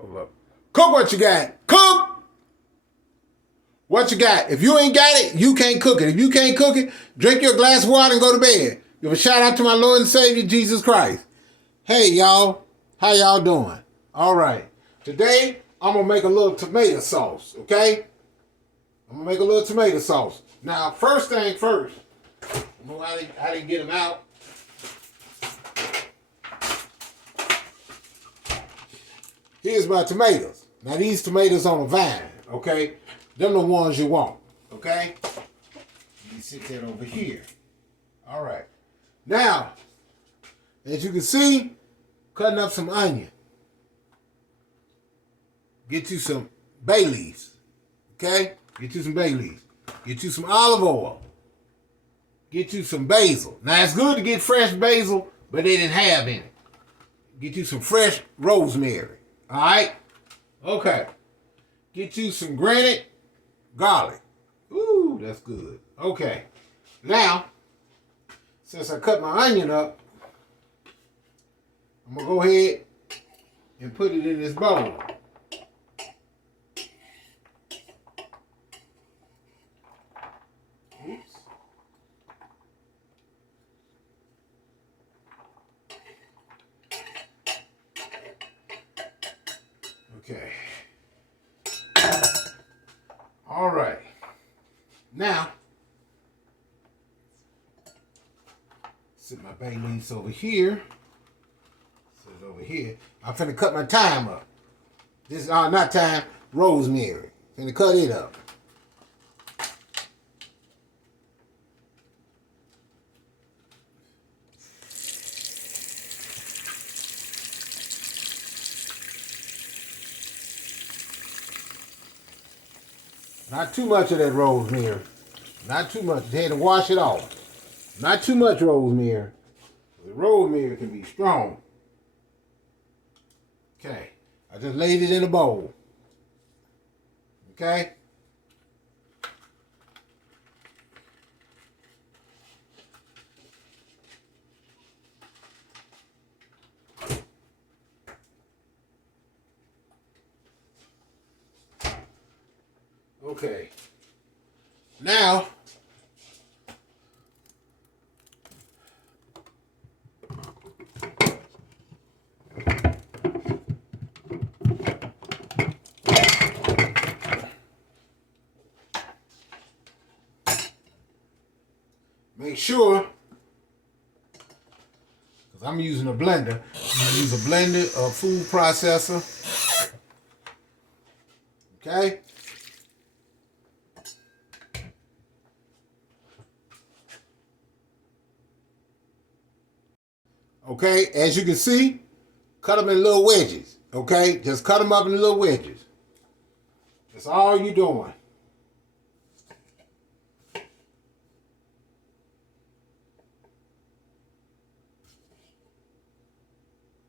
Hold up. Cook what you got. Cook what you got. If you ain't got it, you can't cook it. If you can't cook it, drink your glass of water and go to bed. Give a shout out to my Lord and Savior, Jesus Christ. Hey, y'all. How y'all doing? All right. Today, I'm going to make a little tomato sauce, okay? I'm going to make a little tomato sauce. Now, first thing first, I didn't get them out. Here's my tomatoes. Now, these tomatoes on a vine, okay? Them the ones you want, okay? You sit that over here. All right. Now, as you can see, cutting up some onion. Get you some bay leaves, okay? Get you some bay leaves. Get you some olive oil. Get you some basil. Now, it's good to get fresh basil, but they didn't have any. Get you some fresh rosemary, all right? Okay. Get you some granite garlic. Ooh, that's good. Okay. Now, since I cut my onion up, I'm going to go ahead and put it in this bowl. Oops. Okay. All right. Now, sit my bay leaves over here. Sit it over here. I'm finna cut my thyme up. This not thyme, rosemary. Finna cut it up. Not too much of that rosemary. Not too much. They had to wash it off. Not too much rosemary. The rosemary can be strong. Okay. I just laid it in a bowl. Okay. Okay. Now, make sure, because I'm using a blender, I'm going to use a blender, a food processor. Okay? Okay, as you can see, cut them in little wedges. Okay? Just cut them up in little wedges. That's all you're doing.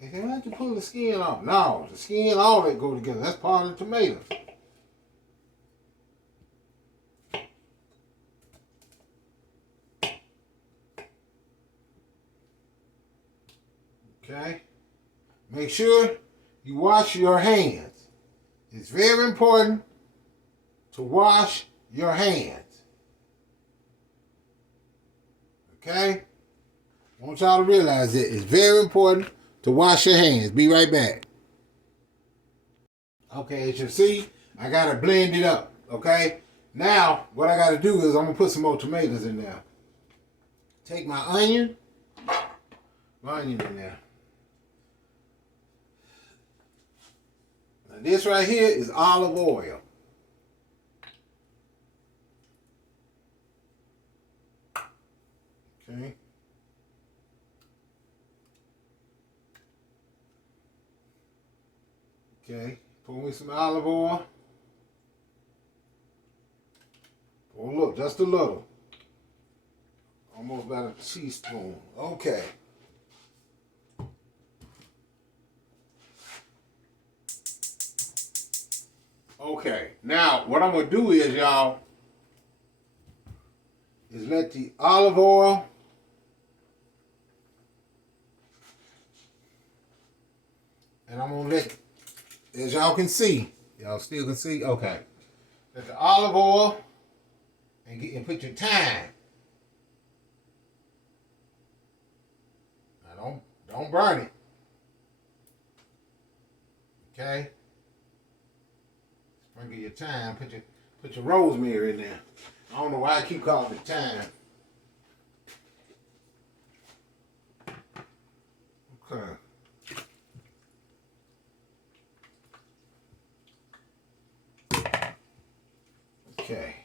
They say, why don't you pull the skin off? No, the skin, all that go together. That's part of the tomato. Okay? Make sure you wash your hands. It's very important to wash your hands. Okay? I want y'all to realize that it's very important to wash your hands. Be right back. Okay, as you see, I got to blend it up. Okay? Now, what I got to do is I'm going to put some more tomatoes in there. Take my onion in there. Now, this right here is olive oil. Okay. Okay. Pour me some olive oil. Oh, look, just a little. Almost about a teaspoon. Okay. Okay. Now, what I'm going to do is, y'all, is let the olive oil and I'm going to let as y'all can see, y'all still can see. Okay, let the olive oil and put your thyme. Now don't burn it. Okay. Sprinkle your thyme. Put your rosemary in there. I don't know why I keep calling it thyme. Okay. Okay.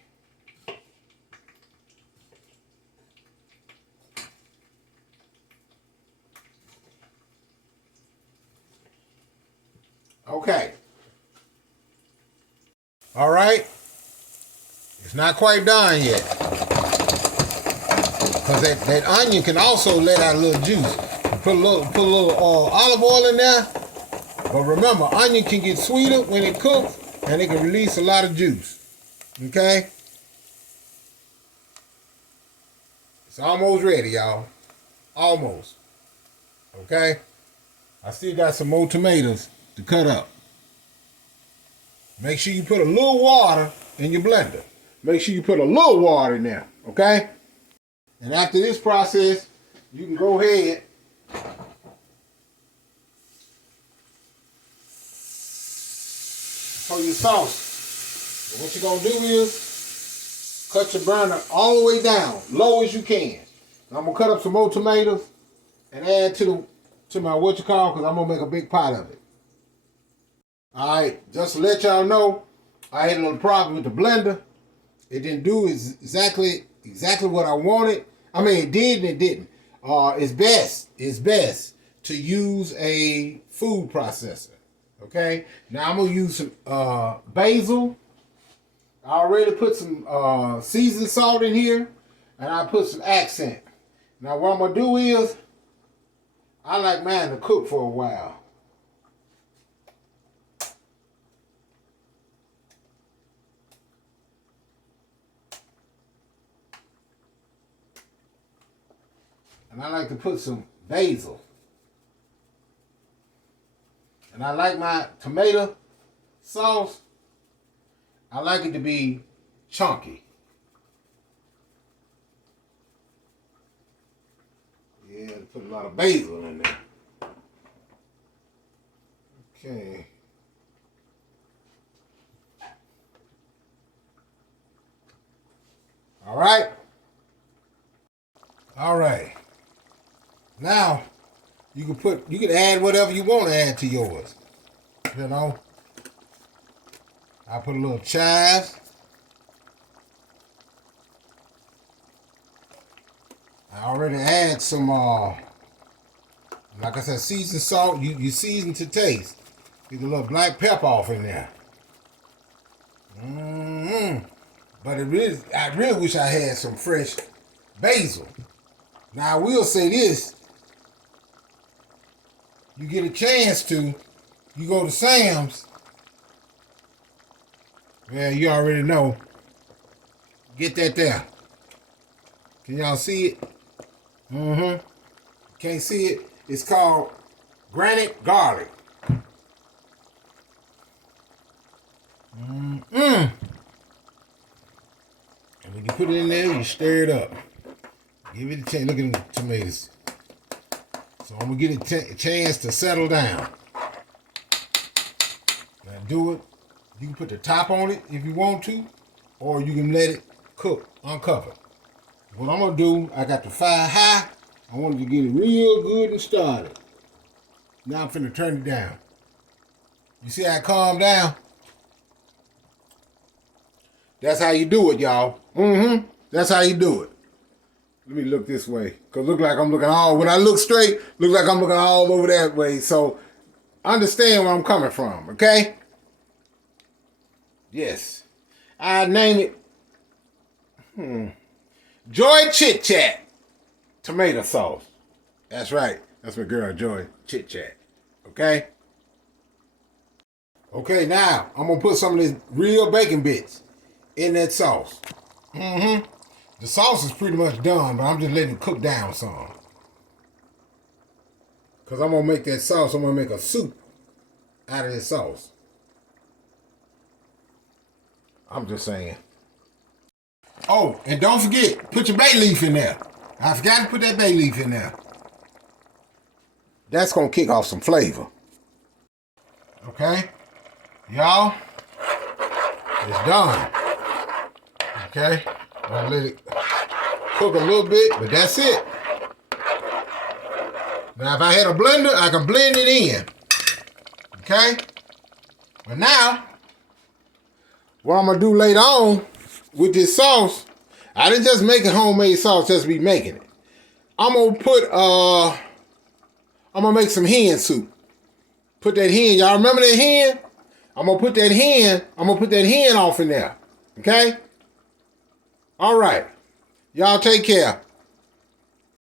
Okay. All right. It's not quite done yet. Because that onion can also let out a little juice. Put a little olive oil in there. But remember, onion can get sweeter when it cooks, and it can release a lot of juice. Okay? It's almost ready, y'all. Almost. Okay? I still got some more tomatoes to cut up. Make sure you put a little water in your blender. Make sure you put a little water in there, okay? And after this process, you can go ahead for your sauce. And what you're gonna do is cut your burner all the way down, low as you can. And I'm gonna cut up some more tomatoes and add to my because I'm gonna make a big pot of it. All right, just to let y'all know, I had a little problem with the blender. It didn't do exactly what I wanted. I mean, it did and it didn't. It's best to use a food processor. Okay. Now I'm gonna use some basil. I already put some seasoned salt in here, and I put some accent. Now what I'm gonna do is, I like mine to cook for a while. And I like to put some basil. And I like my tomato sauce, I like it to be chunky. Yeah, put a lot of basil in there. Okay. All right. All right. Now, you can add whatever you want to add to yours. You know, I put a little chives. I already add some, like I said, seasoned salt. You season to taste. Get a little black pepper off in there. But I really wish I had some fresh basil. Now I will say this. You get a chance to, you go to Sam's. Yeah, you already know. Get that there. Can y'all see it? Can't see it? It's called granite garlic. And when you put it in there, you stir it up. Give it a chance. Look at the tomatoes. So I'm going to get a chance to settle down. Now do it. You can put the top on it if you want to, or you can let it cook uncovered. What I'm going to do, I got the fire high. I wanted to get it real good and started. Now I'm finna turn it down. You see how it calmed down? That's how you do it, y'all. That's how you do it. Let me look this way. Because look like I'm looking when I look straight, look like I'm looking all over that way. So understand where I'm coming from, okay? Yes. I name it Joy Chit Chat tomato sauce. That's right. That's my girl, Joy Chit Chat. Okay? Okay, now I'm going to put some of these real bacon bits in that sauce. The sauce is pretty much done, but I'm just letting it cook down some. Because I'm going to make that sauce, I'm going to make a soup out of this sauce. I'm just saying. Oh, and don't forget, put your bay leaf in there. I forgot to put that bay leaf in there. That's gonna kick off some flavor. Okay? Y'all, it's done. Okay? I'm gonna let it cook a little bit, but that's it. Now, if I had a blender, I can blend it in. Okay? But now, what I'm gonna do later on with this sauce, I didn't just make a homemade sauce just to be making it. I'm gonna make some hen soup. Put that hen, y'all remember that hen? I'm gonna put that hen off in there. Okay? All right. Y'all take care.